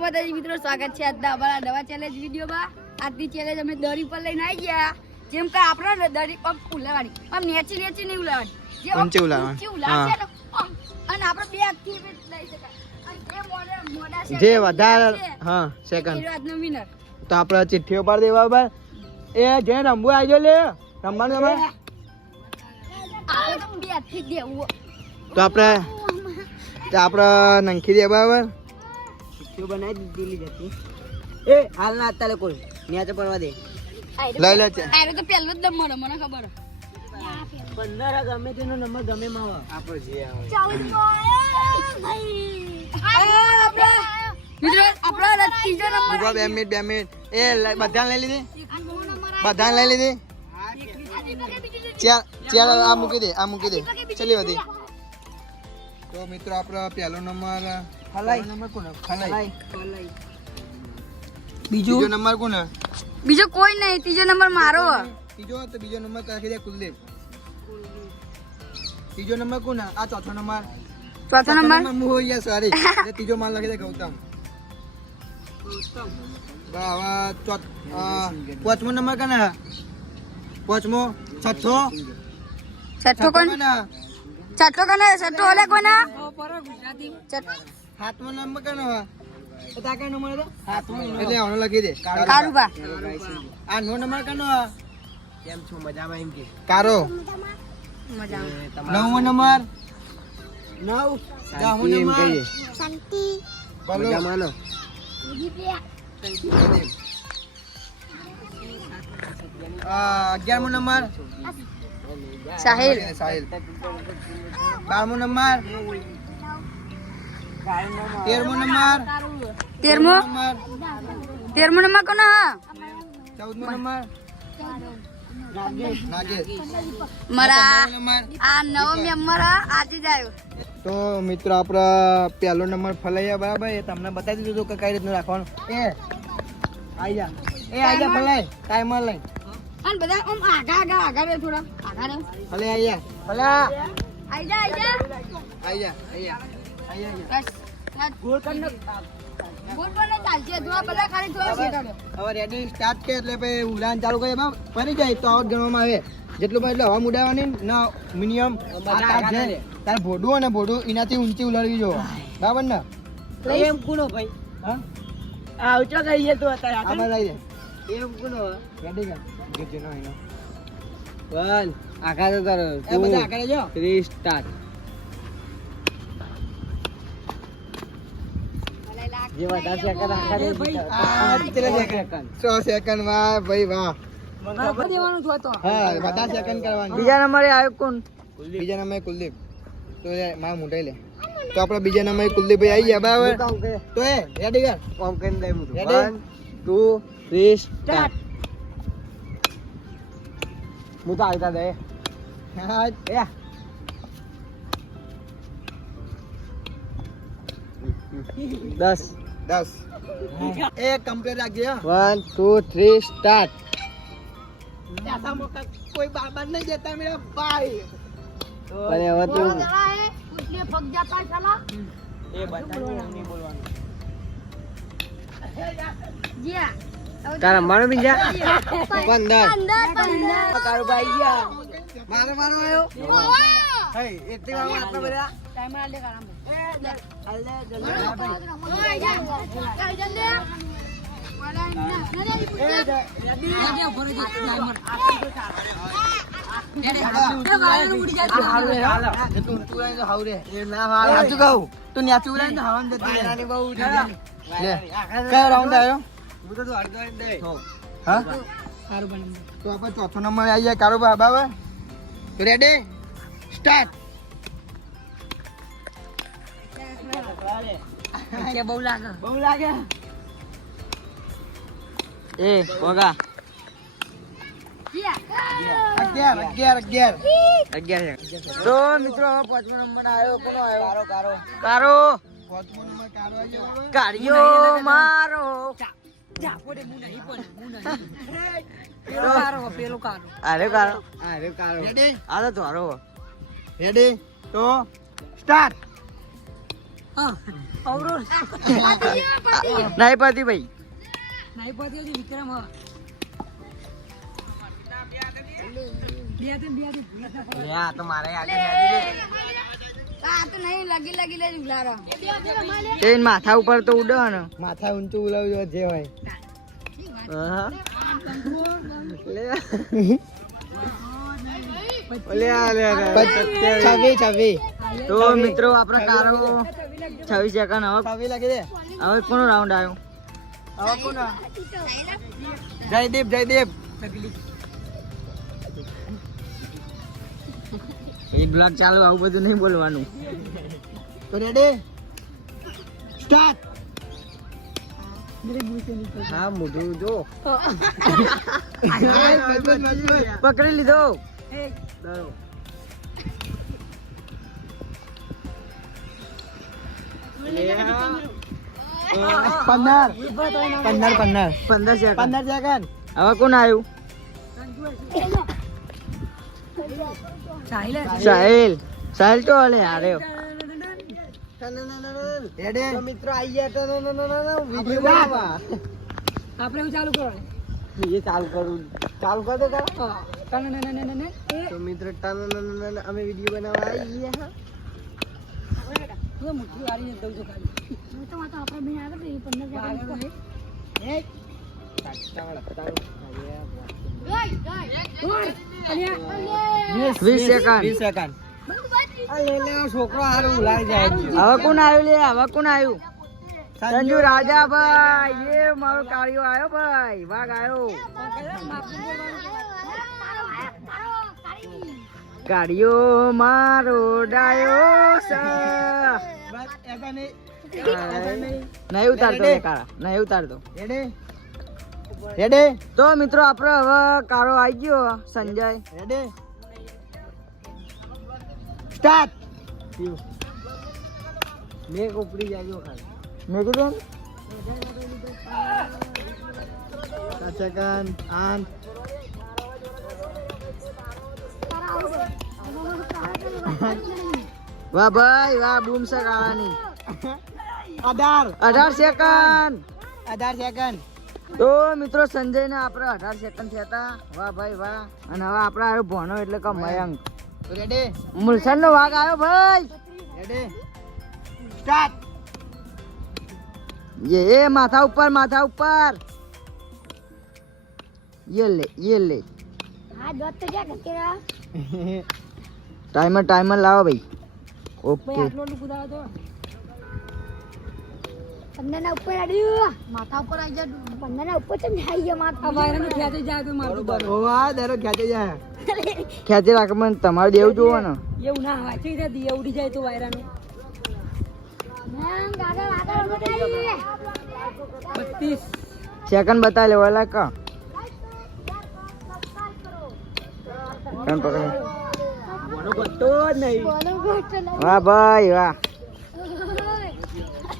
જય માતાજી મિત્રો, સ્વાગત છે આજના અમારા નવા ચેલેન્જ વિડીયોમાં. આજની ચેલેન્જ અમે દરી પર લઈને આવી ગયા. જેમ કે આપણે દરી પર ઉલાવવાની, આમ નેચી નહીં ઉલાવવાની, જે ઊંચી ઉલાવશે ને અને આપણે બે આખી લઈ શકાય. અને જે મોડા જે વધારે સેકન્ડ આજનો વિનર. તો આપણે ચિઠ્ઠીઓ પર દેવા બરાબર. એ જે રમવું આવજો લે રમવાનું તમે. આપણે તો બે હાથથી દેવું. તો આપણે નંખી દે બરાબર. બનાવી દીધી જતી એ હાલ ના અત્યારે કોઈ ન્યાચે પડવા દે. લઈ લે છે આરે તો પહેલો જ નંબર મને ખબર. 15 ગમે તેનો નંબર ગમે માં આપણો જે આવે. મિત્રો આપણો ત્રીજો નંબર. 2 મિનિટ એ બધાને લઈ લીધી. બધાને લઈ લીધી. ચાલ આ મૂકી દે ચલી વધી. તો મિત્રો આપણો પહેલો નંબર બીજો નંબર કોને? બીજો કોઈ નહીં, ત્રીજો નંબર મારો. બીજો નંબર તો રાખી દે કુલદીપ. ત્રીજો નંબર કોને? આ ચોથો નંબર હું હોય સોરી. ત્રીજો માલ લખી દે ગૌતમ. પાંચમો નંબર કોને? છઠ્ઠો ઓલે કોને? સાતમો નંબર કોનો? એટલે આનો લખી દે કારુબા. આ નો નંબર કોનો? કેમ છો મજામાં એમ કે કારો. મજામાં. 9મો નંબર 9 10મો નંબર શાંતિ બોલો. મજામાં નો 11મો નંબર સાહિલ. 12મો નંબર 13મો નંબર 13મો નંબર કોનો? 14મો નંબર નાગેશ. મારા 15મો નંબર. આ નવો મેમ્બર આજે જ આવ્યો. તો મિત્રો આપણા પહેલો નંબર ફલાયા બરાબર. એ તમને બતાવી દીધું કે કઈ રીતનું રાખવાનું. આઈ જા ફલાય ટાઈમર લઈ. અને બધા આમ આગા રે થોડા આગા રે. ફલે આઈ જા ફલા આઈ જા આઈ જા. બસ ગોળ પર ને ચાલશે. થોડા બધા ખાલી થોડા શેકાડો. હવે રેડી સ્ટાર્ટ કે એટલે પછી ઉડાન ચાલુ કરીએ બાપ. ફરી જાય તો આવત ગણવામાં આવે. જેટલું ભાઈ એટલે હવા ઉડાવવાની ના મિનિમમ તાર ભોડું અને ભોડું એનાથી ઊંચી ઉલાડવી જો બરાબર ને. એમ કોનો ભાઈ હા આવજો કહીએ તો અત્યારે આ બાર આવી જાય. એમ કોનો રેડી કર ગેજો નો એનો. વન આખા તો કરો એ બધા આગળ જો. 3 સ્ટાર્ટ જે વધારે સેકન્ડ આખા દે આ કેટલા સેકન્ડ? 100 સેકન્ડ વાહ ભાઈ વાહ. દેવાનું છો તો. હા બધા સેકન્ડ કરવાનું. બીજા નંબરે આવ્યો કોણ? બીજા નંબરે કુલદીપ. તો મારા મોઢાઈ લે. તો આપણા બીજા નંબરે કુલદીપભાઈ આવી ગયા બરાબર. તો એ રેડી કર. કોમ કરીને દે મું Ready? 1 2 3 સ્ટાર્ટ હું તો આવતા દે હા એ 10 એ કમ્પ્લીટ રાખજે. 1 2 3 સ્ટાર્ટ કોઈ બાબા નહીં જતા મેરા ભાઈ. અને હવે તું उसने पक जाता साला. એ બતાવી નહીં બોલવાનું જીયા. તારા મારો બીજા 15 અંદર. તારો ભાઈ ગયા મારો આવ્યો. હે એટલી વાર આટલા બધા ટાઈમ આલે કારામ. અલ્લે તું ન્યાચું ઉડાય તો હવાન જતી બહુ લે. કયો રાઉન્ડ આવ્યો? હું તો અડધો દે હા તો આપણે ચોથો નંબર આવી જાય કારોબાર બરાબર. Ready start. બહુ લાગે એ વગા જીયા. 11 તો મિત્રો હવે પાંચમો નંબર આવ્યો કોનો આવ્યો કારો પાંચમો નંબર કારો આવી ગયો બરાબર. કારિયો મારો અરે કારો રેડી આ તો તારો રેડી તો સ્ટાર્ટ. નહીં પતિ ભાઈ આ તો મારે આ તો નહીં લગી લગી લે ઉલારો એ માથા ઉપર તો ઉડો ને માથા ઊંચું ઉલાવજો જે હોય છવ્વી છવ્વી તો મિત્રો આપણા કારો 26 સેકન્ડ હવે છવ્વી લાગી દે હવે કોનો રાઉન્ડ આવ્યો હવે કોનો જયદીપ જયદીપ એ બ્લોગ ચાલુ આવું બધું નહીં બોલવાનું તો રેડી સ્ટાર્ટ હા મોઢું જો પકડી લીધો પંદર 15 સેકન્ડ સેકન્ડ હવે કોણ આવ્યું સાહિલ સાહિલ તો હલે હારે રેડી તો મિત્રો આઈ ગયા તો વિડિયો બનાવવા આપણે હું ચાલુ કરવાનું એ ચાલુ કરું ચાલુ કર દે તો મિત્રો અમે વિડિયો બનાવવા આવી ગયા તું મુઠ્ઠી વાળી દઉં છું ખાલી તો આપણે બી આગળ 20 સેકન્ડ સેકન્ડ છોકરો હારું ઉલાઈ જાય હવે કોણ આવ્યું લે હવે કોણ આવ્યું સંજુ રાજા ભાઈ એ મારો કાળિયો આવ્યો ભાઈ વાઘ આવ્યો કાળિયો મારો ડાયો નહીં ઉતારતો લે કાળા નહીં ઉતારતો રેડી રેડી તો મિત્રો આપણે હવે કાળો આવી ગયો સંજય રેડી સ્ટાર્ટ મેં ઉપડી જાજો ખાલી મેં કીધું 7 સેકન્ડ 8 વાહ ભાઈ વાહ બૂમ છે કાળાની 18 સેકન્ડ 18 સેકન્ડ તો મિત્રો સંજય ને આપણે 18 સેકન્ડ થયા હતા વાહ ભાઈ વાહ અને હવે આપણે આવ્યો ભણો એટલે કે મયંક રેડી મુલસન નો વાઘ આવ્યો ભાઈ રેડી સ્ટાર્ટ એ માથા ઉપર ये ले હા દોત તો જા કકેરા टाइमर लाओ भाई ओके આટલું કુદાવ તો પંદરના ઉપર આડ્યું માથા ઉપર આવી જા પંદરના ઉપર ચમ આવી ગયા આ માથા વાયરાનું ખેંચી જાય તો મારું બરો ઓવા દરો ખેંચી જાય ખેંચી રાખ મને તમારે દેવું જોવો ને એવું ના વાંચી જાય ઉડી જાય તો વાયરાનું ના ગાગર આગળ બતાવી 32 સેકન્ડ બતા લે વાલા કા કણ પકડ બોનો ગોતો જ નહીં બોલો ગોટ વાહ ભાઈ વાહ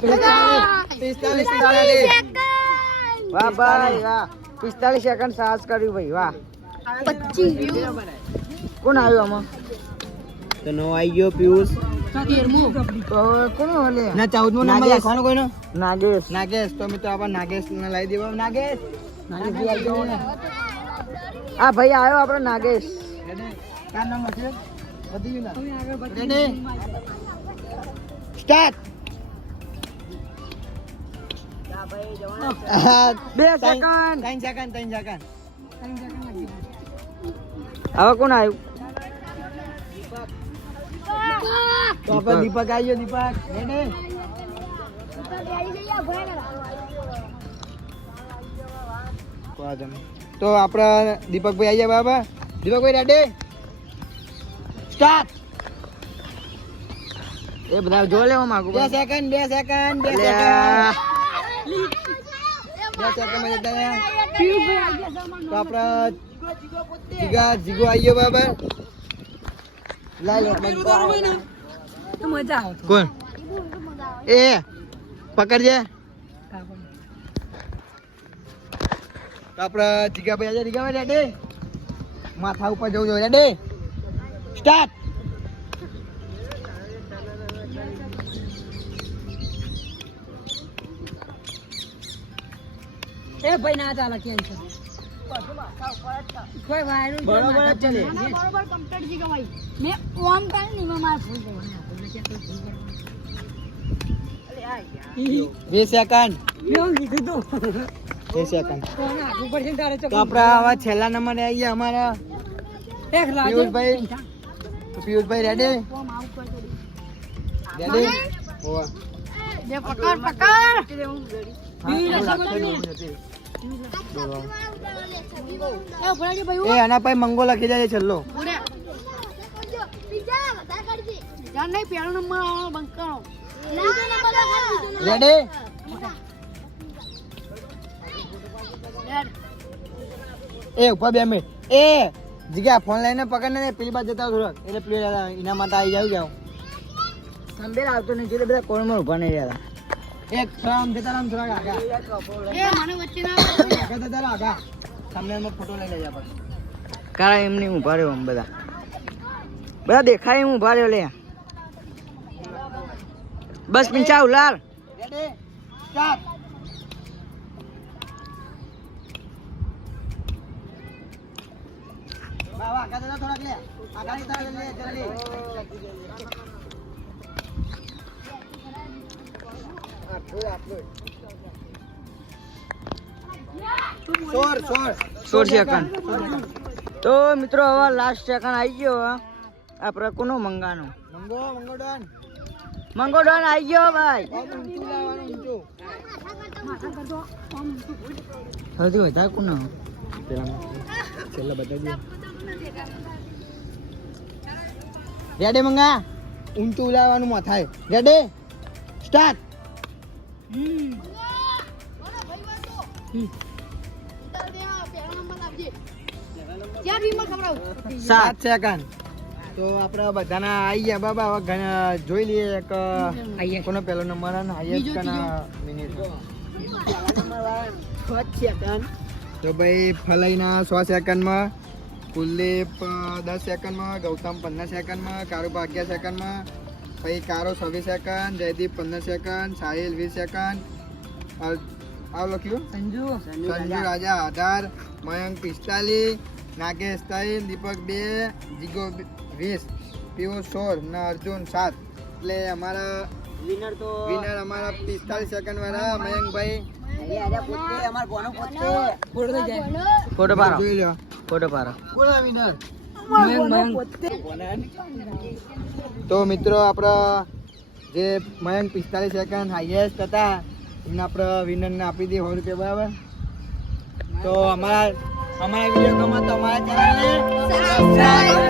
45 વાહ ભાઈ વાહ 45 સેકન્ડ સાહસ કર્યું ભાઈ વાહ 25 કોણ આવ્યું આમાં તો નો આવી ગયો પિયુષ તો હવે કોણ હલે ના 14 નો નંબર લખવાનો કોઈનો નાગેશ નાગેશ તો મિત્રો આપણે નાગેશ ને લઈ દેવા નાગેશ નાગેશ જી આવી ગયો ને આ ભાઈ આવ્યો આપણો નાગેશ કા નંબર છે વધી ગયું ના રેડી સ્ટાર્ટ 2 સેકન્ડ 3 સેકન્ડ હવે કોણ આવ્યું તો આપણે દીપક આવી ગયો દીપક રેડી તો આપણા દીપકભાઈ આવી ગયા બાબા દીપકભાઈ રેડી સ્ટાર્ટ એ બધા જો લેવા માંગુ 2 સેકન્ડ લે. 2 સેકન્ડ માં જતા રહ્યા. તો આપણા જીગો આવી ગયો બાબા લાઈ લો તો મજા આવે કોણ એ પકડજે તો આપણા જીગાભાઈ આજે જીગાભાઈ રેડી માથા ઉપર જવું જોઈએ રેડી સ્ટાર્ટ એ ભાઈ ના ચાલે કેન્સર કોઈ વાયરું છે, બરોબર જ માથા ચાલે. પર ના, બરોબર complete છે કે ભાઈ. મેં ઓમ કાઢી ને એમાં મારે ભૂલ કરવાની. આપણને ક્યાં કોઈ ભૂલ કરવાની. 20 સેકન્ડ મેં કીધું તું 20 સેકન્ડ કોને આગળ પડશે ને તારે તો ચોકડી. આપણે હવે છેલ્લા નંબરે આવી ગયા અમારા એક લાજો. પિયુષભાઈ. પિયુષભાઈ રેડી ઓમ આવું કરતો રહે. રેડી ઓવા જે પકડ પકડ. બીજું રસ્તો હા, કરને. એ ભરાજી ભાઈ એ આના પાસે મંગો લખી જાય છેલ્લો ઉડે. જાન નહીં પહેલો નંબર આવવાનો બંધ કરો. Ready red. એ ઉપર 2 મિનિટ એ જીગા ફોન લઈને પકડ ને પેલી બાજુ જતા થોડોક એટલે પેલી એના માટે આવી જાવ સંબેલ આવતો નહીં એટલે બધા કોણમાં ઉભા નહીં રહ્યા એક રામ જતા રામ થોડાક આગા એ મને વચ્ચે ના આગા જતા રહો, આગા સામે ફોટો લઈ લેજો આપણે કાળા એમની ઉભા રહ્યો આમ બધા બધા દેખાય એમ ઉભા રહ્યો લે બસ પિંચા ઉલાર રેડી સ્ટાર્ટ બાવા આગા જતા થોડાક લે આગા જતા લે જલ્દી સોર 16 સેકન્ડ તો મિત્રો હવે લાસ્ટ સેકન્ડ આવી ગયો હવે. આપણે કોનો મંગાનો મંગો ડન મંગો ડન આવી ગયો ભાઈ ઊંચું લાવવાનું ઊંચું સૌથી વધારે કોનો છેલ્લા બતાવી રેડી મંગા ઊંચું લાવવાનું માથાય રેડી સ્ટાર્ટ ક્યાં રીમાં ખવડાવું? 7 સેકન્ડ તો આપણે બધાના આવી ગયા બાબા હવે ઘણા જોઈ લઈએ એક કોનો પહેલો નંબર અને હાઈએસ્ટ કના મિનિટ તો ભાઈ ફલાઈના 100 સેકન્ડમાં કુલદીપ 10 સેકન્ડમાં ગૌતમ 15 સેકન્ડમાં કારુબા 11 સેકન્ડમાં પછી કારો 26 second Jaydeep 15 second Sahil 20 second આવ લખ્યું સંજુ સંજુ રાજા 18 મયંક 45 નાગેશ 3 દીપક 2 જીગો 20 પિયુષ 16 ને અર્જુન 7 એટલે અમારા વિનર તો વિનર અમારા 45 સેકન્ડ વાળા મયંકભાઈ ફોટો તો જાય. ફોટો પાડો જોઈ લો ફોટો પાડો કોણ વિનર મયંક. તો મિત્રો આપણા જે મયંક 45 સેકન્ડ હાઈએસ્ટ હતા એમને આપણે વિનરને આપી દઈએ 100 રૂપિયા બરાબર તો અમારા વિડીયો ગમે તો અમારા ચેનલને સબસ્ક્રાઇબ